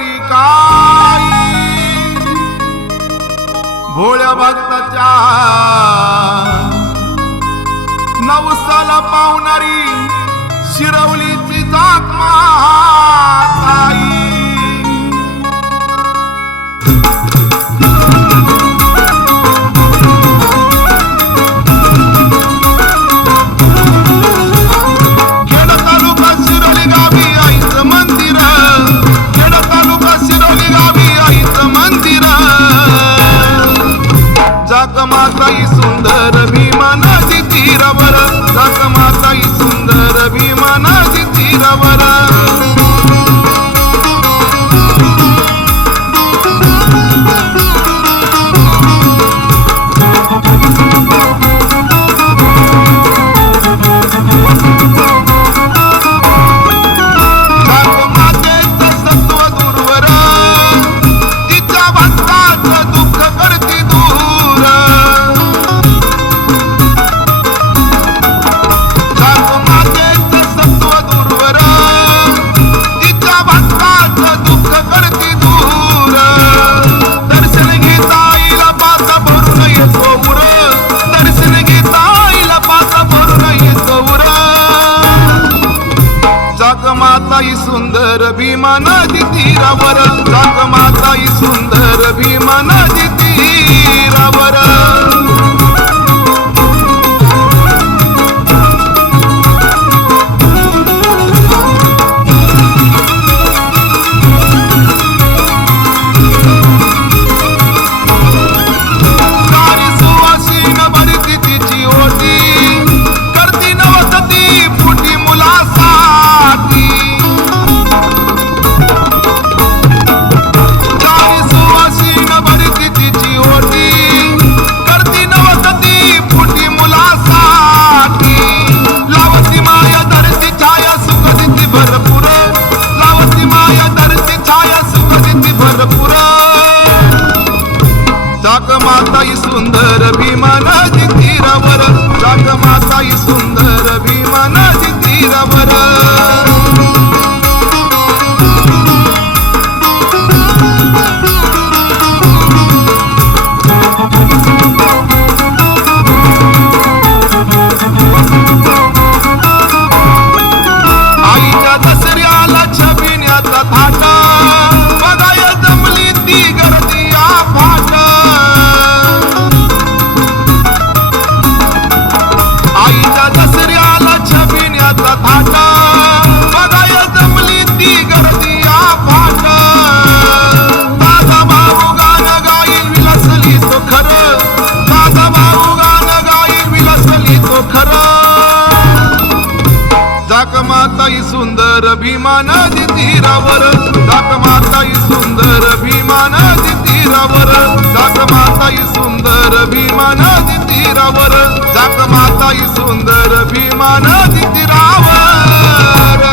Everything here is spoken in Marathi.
तरी काय भोळ्या भक्ताच्या नवसाला पावणारी शिरवलीची जात माताई माताई सुंदर भीमा नदी तीरावर जात माताई सुंदर भीमा नदी तीरावर माताई सुंदर भीमा नदी तीरावर जात माताई सुंदर भीमा नदी तीरावर जाग माताई सुंदर भीमा नदी तीरावर जाग माताई सुंदर भीमा नदी तीरावर आईच्या दसऱ्याला छबिन्याचा थाटा बघाय जमली ती गर्दी फाट आईच्या दसऱ्याला छबिन्याचा थाटा बघाय जमली ती गर्दी फाट माझा भाऊ गाणं गाईल विलासली तो खरं माझा भाऊ गाणं गाईल विलासली तो खरं जाक माताई सुंदर भीमा नदी तीरावर जाक माताई सुंदर भीमा नदी तीरावर जाक माताई सुंदर भीमा नदी तीरावर जाक माताई सुंदर भीमा नदी तीरावर